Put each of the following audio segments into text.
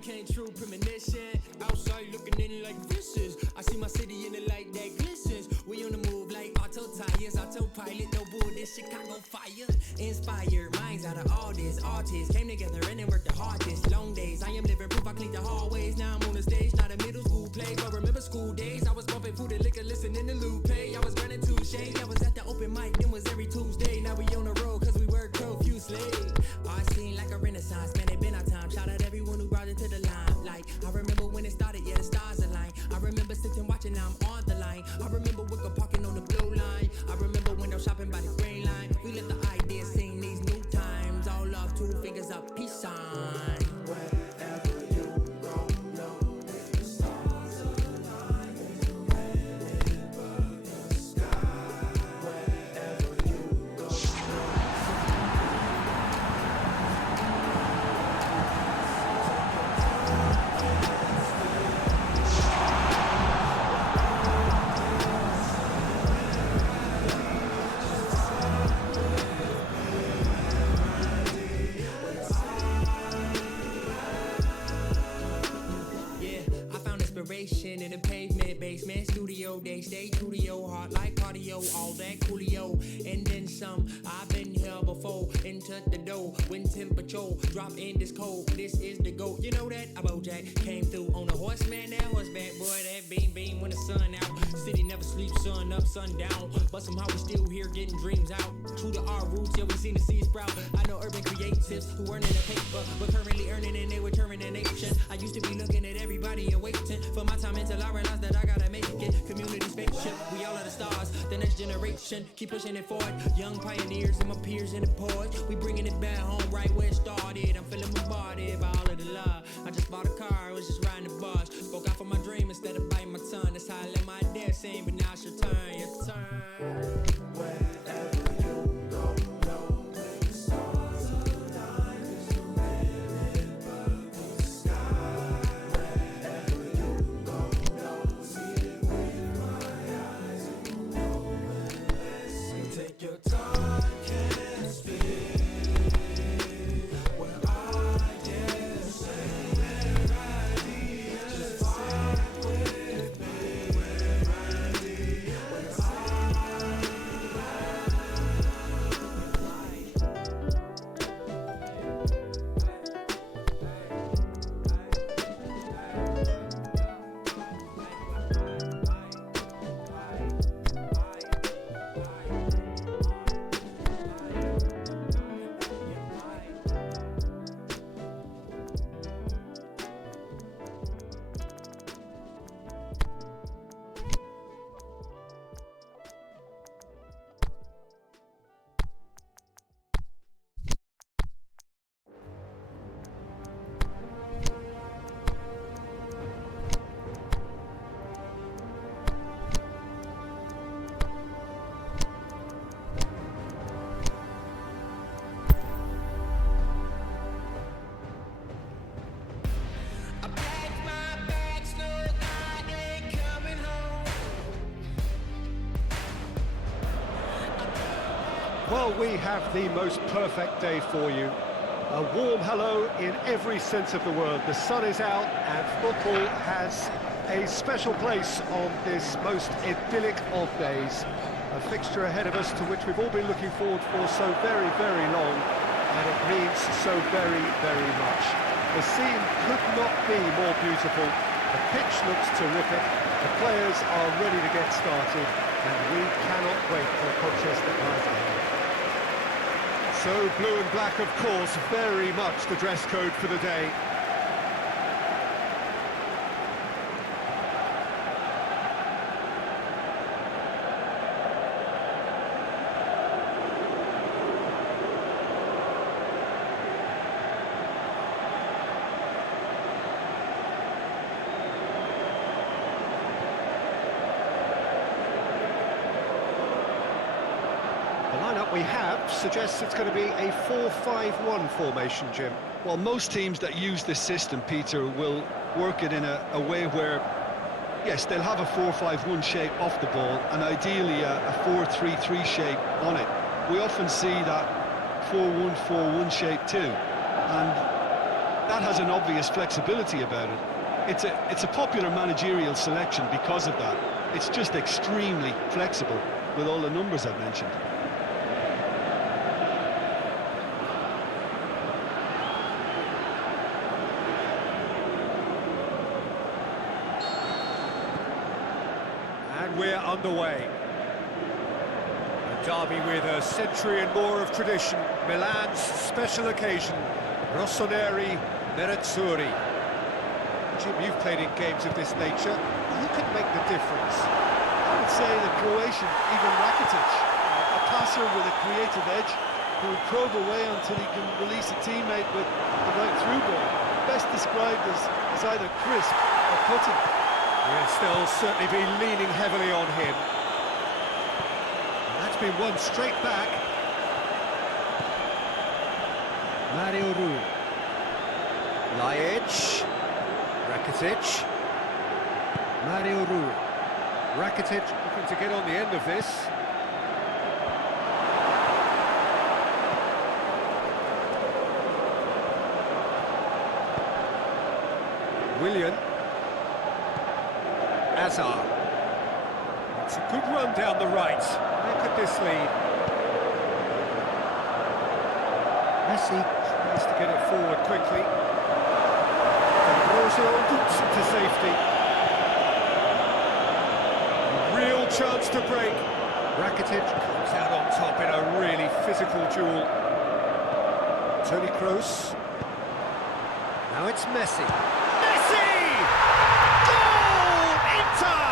dream came true, premonition. Outside looking in like fishes. I see my city in the light that glistens. We on the move like auto tires, autopilot, no bull, this Chicago fire. Inspired minds out of all this. Artists came together and then worked the hardest. Long days, I am living proof, I cleaned the hallways. Now I'm on the stage, not a middle school play. But remember school days, I was bumping food and liquor, listening to Lupe. I was running to shade, I was at the open mic, then was every Tuesday. Now we on the road, cause we work profusely. Art scene like a renaissance, man, it been our time. Shout out everyone who brought it to the limelight. I remember when it started, yeah, the stars aligned. I remember sitting watching, now I'm on the line. I remember Wicker parking on the blue line. I remember window shopping by the green line. We let the ideas sing these new times. All love, two fingers up, peace sign. Wherever you go, know the stars align. Remember the sky. Wherever you go, in the pavement, basement, studio, they stay true to your heart like cardio, all that coolio, and then some. I've been here before, into the door, when temperature drop in this cold, this is the GOAT. You know that about Jack came through on a horseman, that horseback, boy, that beam when the sun out. City never sleeps, sun up, sun down, but somehow we still here getting dreams out. True to our roots, yeah, we seen the seeds sprout. I know urban creatives who earning a paper, but currently earning and they were turning a nation. I used to be looking at everybody and waiting for my time until I realized that I gotta make it. Community spaceship, we all are the stars, the next generation, keep pushing it forward. Young pioneers and my peers in the porch, we bringing it back home right where it started. I'm feeling bombarded by all of the love. I just bought a car, I was just riding the bus. Spoke out for my dream instead of biting my tongue. That's how I let my dad sing, but now it's your turn, your turn. Wherever you go, know where the stars align. Remember the sky. Wherever you go, know, see it with my eyes. And know when to listen. Take your time, can't speak. Where I can say where I need. Just fight with me. Where I need. Where Well, we have the most perfect day for you. A warm hello in every sense of the word. The sun is out and football has a special place on this most idyllic of days. A fixture ahead of us to which we've all been looking forward for so very, very long, and it means so very, very much. The scene could not be more beautiful. The pitch looks terrific. The players are ready to get started, and we cannot wait for the contest that lies ahead. So blue and black, of course, very much the dress code for the day. We have suggests it's going to be a 4-5-1 formation, Jim. Well, most teams that use this system, Peter, will work it in a way where, yes, they'll have a 4-5-1 shape off the ball and ideally a 4-3-3 shape on it. We often see that 4-1-4-1 shape too. And that has an obvious flexibility about it. It's a popular managerial selection because of that. It's just extremely flexible with all the numbers I've mentioned. And we're underway. A derby with a century and more of tradition. Milan's special occasion. Rossoneri Nerazzurri. Jim, you've played in games of this nature. Who can make the difference? I would say the Croatian Ivan Rakitic, a passer with a creative edge who will probe away until he can release a teammate with the right through ball. Best described as either crisp or cutting. We'll still certainly be leaning heavily on him. And that's been won straight back. Mario Rui. Lajic. Rakitic. Mario Rui. Rakitic looking to get on the end of this. Willian. Azar. It's a good run down the right. Where could this lead? Messi tries to get it forward quickly. To safety. Real chance to break. Rakitic comes out on top in a really physical duel. Toni Kroos. Now it's Messi. Messi! Goal! Inter!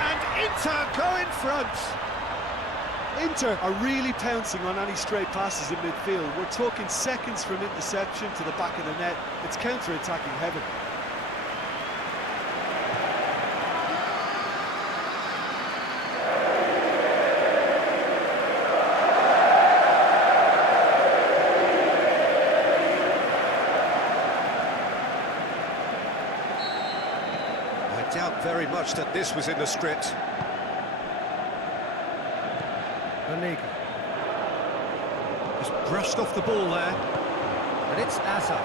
And Inter go in front. Inter are really pouncing on any stray passes in midfield. We're talking seconds from interception to the back of the net. It's counter-attacking heaven. I doubt very much that this was in the script. Oniga. Just brushed off the ball there. And it's Azar.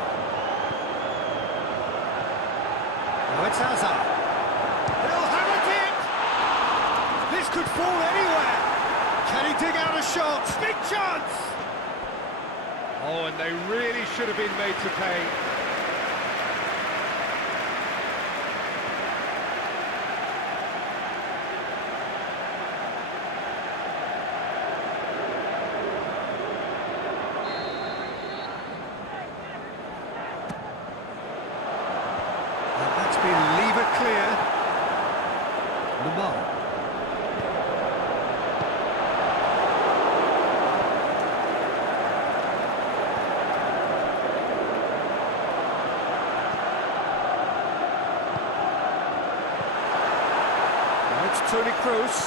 Now it's Azar. He'll have it in! This could fall anywhere! Can he dig out a shot? Big chance! Oh, and they really should have been made to pay. Leave it clear. Lamar. Now it's Toni Kroos.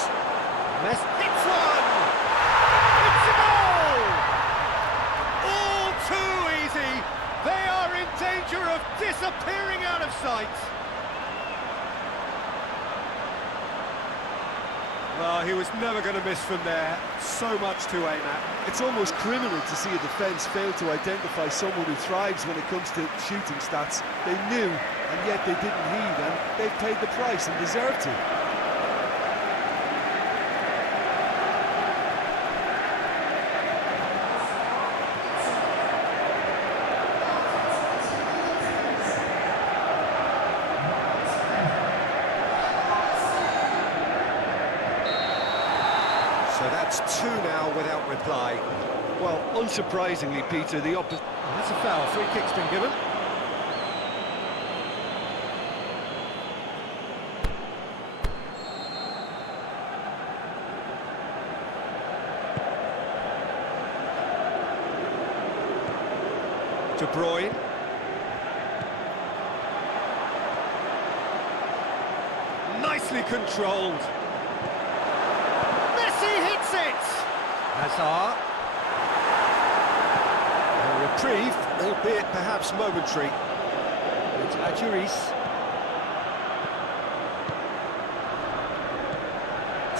Messi hits one! It's a goal! All too easy. They are in danger of disappearing out of sight. Well, he was never going to miss from there. So much to aim at. It's almost criminal to see a defence fail to identify someone who thrives when it comes to shooting stats. They knew, and yet they didn't heed, and they've paid the price and deserve to. So that's two now without reply. Well, unsurprisingly, Peter, the opposite... That's a foul. Free kick's been given. De Bruyne. Nicely controlled. Hits it! Hazard. A reprieve, albeit perhaps momentary. It's Adjuris.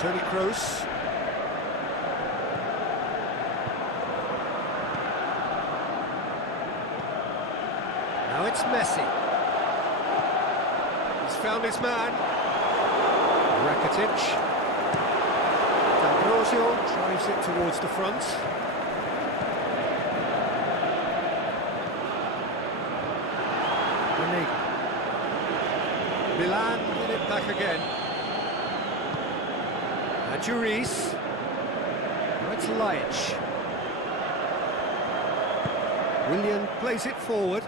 Toni Kroos. it's Messi. He's found his man. Rakitic. D'Ambrosio drives it towards the front. Milan win it back again. Juris. Now it's Laic. Willian plays it forward.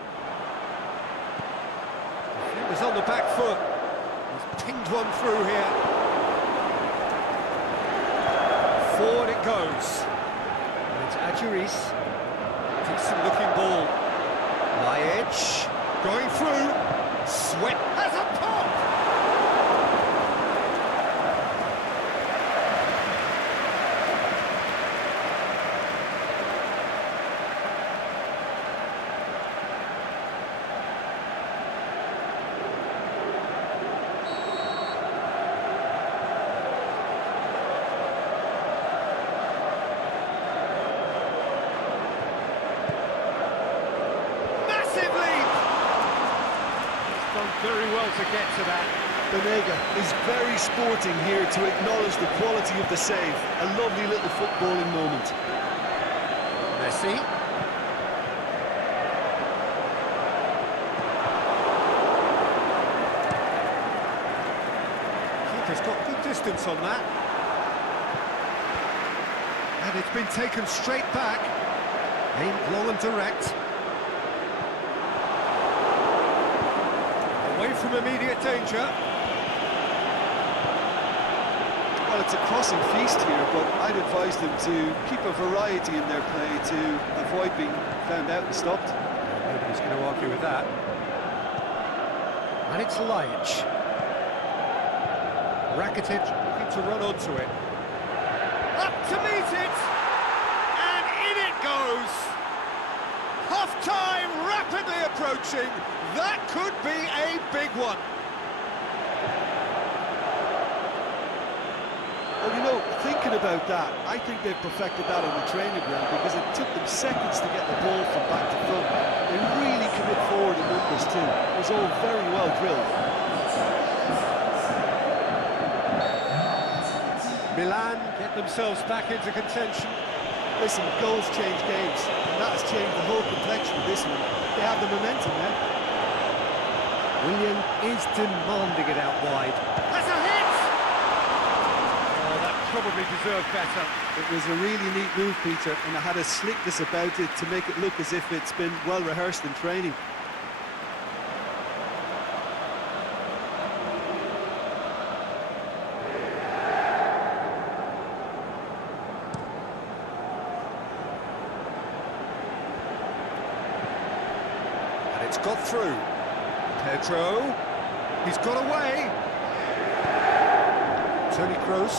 It was on the back foot. He's pinged one through here. Forward it goes. And it's Adjuris. Decent looking ball. Laic going through. Sweat has a pop! Very well to get to that. Banega is very sporting here to acknowledge the quality of the save. A lovely little footballing moment. Messi. Keeper's got good distance on that. And it's been taken straight back. Aimed long and direct. Away from immediate danger. Well, it's a crossing feast here, but I'd advise them to keep a variety in their play to avoid being found out and stopped. Nobody's going to argue with that. And it's Laic. Rakitic looking to run onto it. Up to meet it! And in it goes! Half-time rapidly approaching. That could be a big one. Well, you know, thinking about that, I think they've perfected that on the training ground because it took them seconds to get the ball from back to front. They really commit forward in numbers too. It was all very well drilled. Milan get themselves back into contention. Listen, goals change games, and that has changed the whole complexion of this one. They have the momentum now. Willian is demanding it out wide. That's a hit! Oh, that probably deserved better. It was a really neat move, Peter, and it had a slickness about it to make it look as if it's been well rehearsed in training. And it's got through. Pedro, he's got away. Toni Kroos.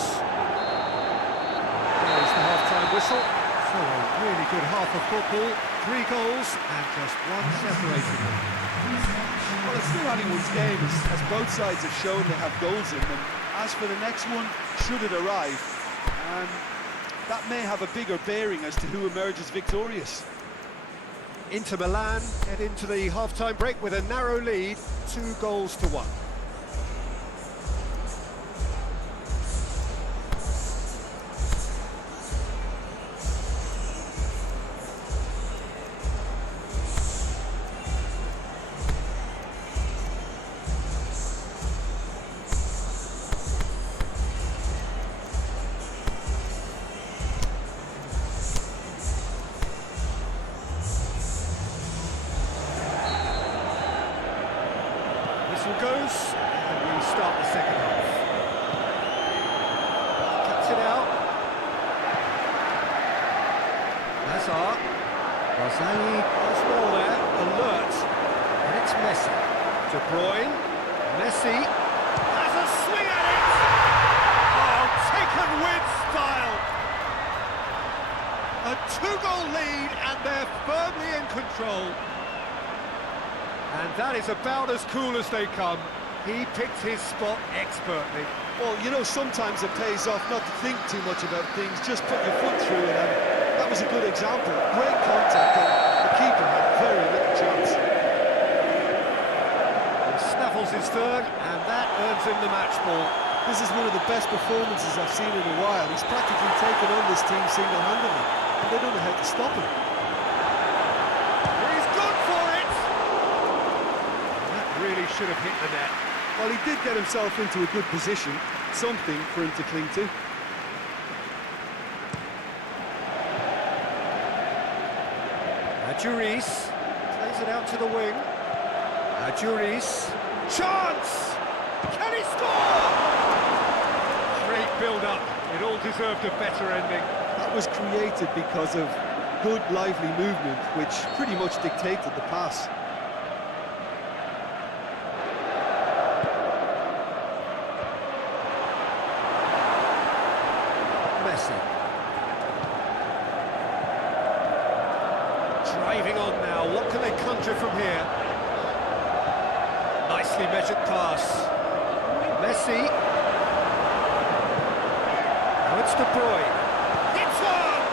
There's the half-time whistle. So a really good half of football. 3 goals and just one separated them. Well, it's still anyone's game, as both sides have shown they have goals in them. As for the next one, should it arrive, that may have a bigger bearing as to who emerges victorious. Inter Milan head into the half-time break with a narrow lead, 2-1. Whistle goes, and we start the second half. Cuts it out. Hazard. Rosani has ball there, alert. And it's Messi. De Bruyne. Messi has a swing at it! Oh, taken with style! A 2-goal lead, and they're firmly in control. And that is about as cool as they come. He picked his spot expertly. Well, you know, sometimes it pays off not to think too much about things, just put your foot through it, and that was a good example. Great contact, and the keeper had very little chance. his third, and that earns him the match ball. This is one of the best performances I've seen in a while. He's practically taken on this team single-handedly, and they don't know how to stop him. He's gone for it! That really should have hit the net. Well, he did get himself into a good position, something for him to cling to. Juris plays it out to the wing. Juris, chance! Can he score? Great build-up. It all deserved a better ending. That was created because of good, lively movement, which pretty much dictated the pass. Messi. Driving on now, what can they conjure from here? Nicely measured pass. Messi. Now it's De Bruyne. It's one!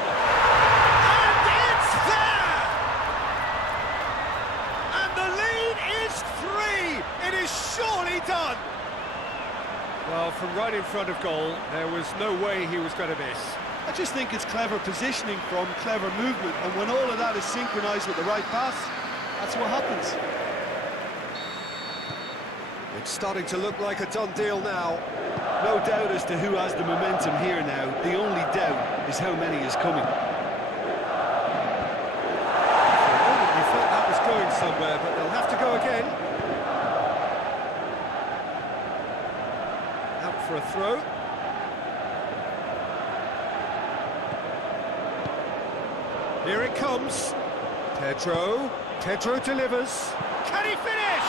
And it's there! And the lead is 3! It is surely done! Well, from right in front of goal, there was no way he was going to miss. I just think it's clever positioning from clever movement, and when all of that is synchronised with the right pass, that's what happens. It's starting to look like a done deal now. No doubt as to who has the momentum here now. The only doubt is how many is coming. For a moment you thought that was going somewhere, but they'll have to go again. Out for a throw. Here it comes. Pedro delivers. Can he finish?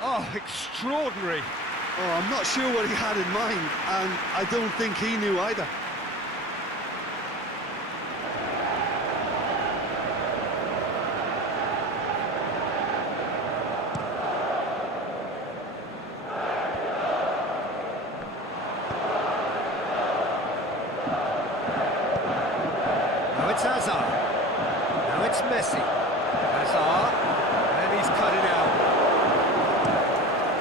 Oh, extraordinary. Oh, I'm not sure what he had in mind, and I don't think he knew either. Now it's Hazard. Now it's Messi. Hazard. And he's cut it out.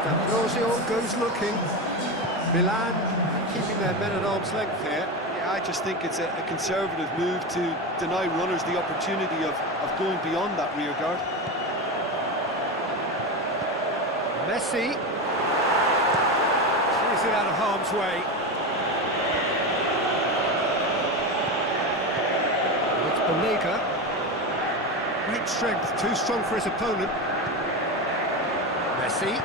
D'Ambrosio goes looking. Milan keeping their men at arm's length here. Yeah, I just think it's a conservative move to deny runners the opportunity of going beyond that rear guard. Messi. Clears it out of harm's way. It's Banega. Great strength, too strong for his opponent. Messi.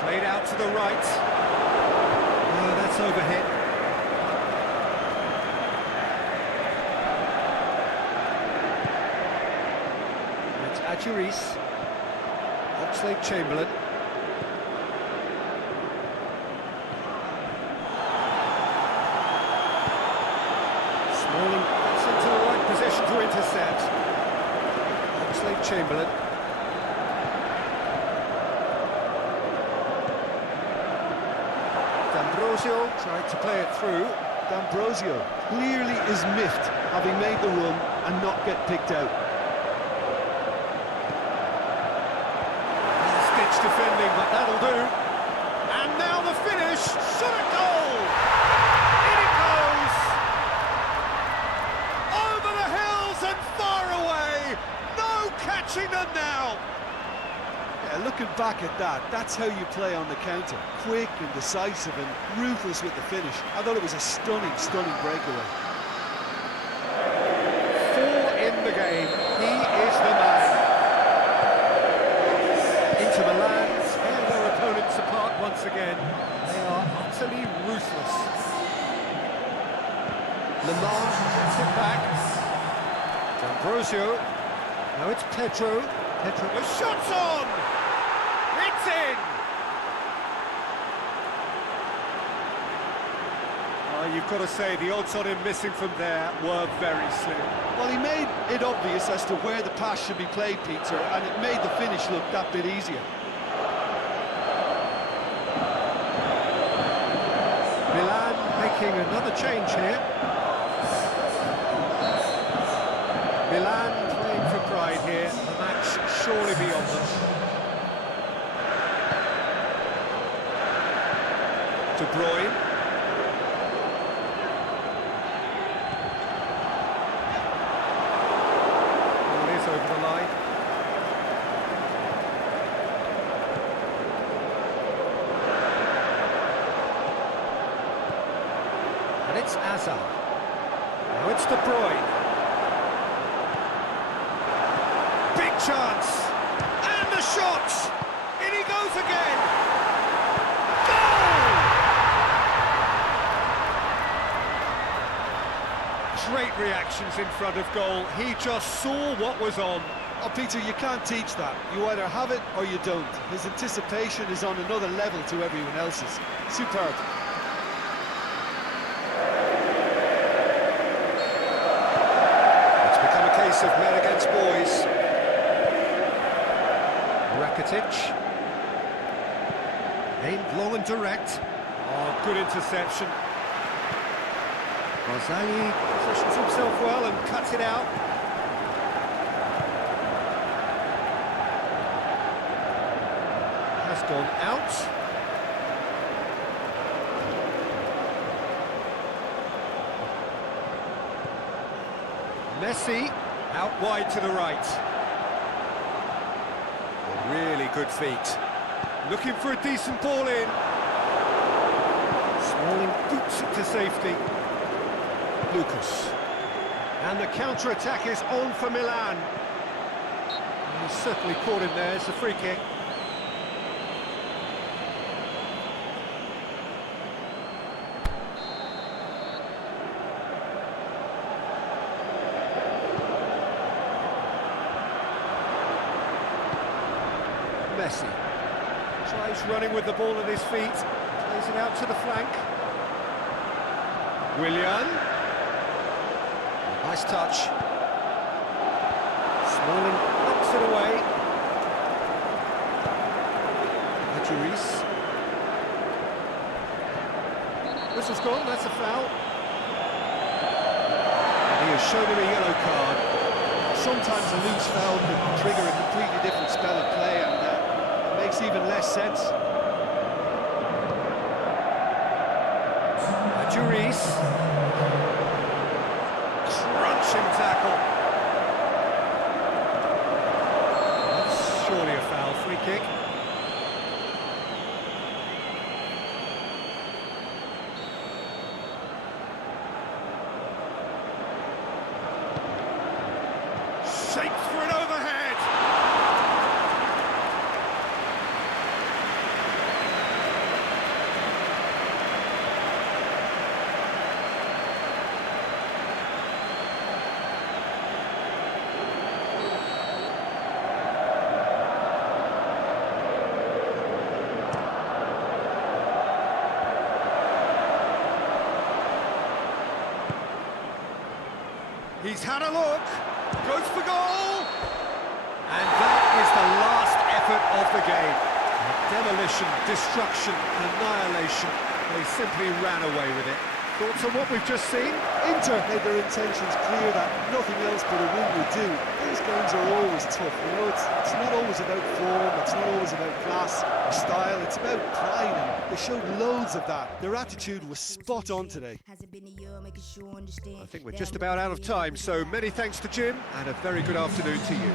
Played out to the right. Oh, that's overhit. It's Adjuris. Oxlade-Chamberlain. Smalling gets into the right position to intercept. Oxlade-Chamberlain. D'Ambrosio tried to play it through. D'Ambrosio clearly is miffed having made the run and not get picked out. Stitch defending, but that'll do. And now the finish. Shot a goal! In it goes! Over the hills and far away! No catching them now! Yeah, looking back at that, that's how you play on the counter. Quick and decisive and ruthless with the finish. I thought it was a stunning, stunning breakaway. 4 in the game. He is the man. Inter Milan tear their opponents apart once again. They are utterly ruthless. Lamar gets it back. D'Ambrosio. Now it's Pedro. The shot's on! It's in! You've got to say, the odds on him missing from there were very slim. Well, he made it obvious as to where the pass should be played, Peter, and it made the finish look that bit easier. Milan making another change here. Milan playing for pride here. The match surely beyond them. De Bruyne. Ball is over the line. And it's Hazard. Now it's De Bruyne. Big chance. And the shot! In he goes again! Goal! Great reactions in front of goal. He just saw what was on. Oh, Peter, you can't teach that. You either have it or you don't. His anticipation is on another level to everyone else's. Superb. It's become a case of men against boys. Rakitic. Aimed long and direct. Oh, good interception. Barzagli positions himself well and cuts it out. Has gone out. Messi out wide to the right. Really good feet. Looking for a decent ball in. Smalling boots it to safety. Lucas. And the counter-attack is on for Milan. He's certainly caught him there. It's a free kick. Messi tries running with the ball at his feet, plays it out to the flank. Willian, nice touch. Smalling knocks it away. Juris. Whistle's gone, that's a foul. And he has shown him a yellow card. Sometimes a loose foul can trigger a completely different spell of play, and it makes even less sense. Juris. Crunching tackle. That's surely a foul. Free kick. Shapes for an overhead. He's had a look, goes for goal, and that is the last effort of the game. Demolition, destruction, annihilation. They simply ran away with it. Thoughts on what we've just seen? Inter made their intentions clear that nothing else but a win would do. These games are always tough, you know, it's not always about form, it's not always about class or style, it's about pride, and they showed loads of that. Their attitude was spot on today. I think we're just about out of time, so many thanks to Jim, and a very good afternoon to you.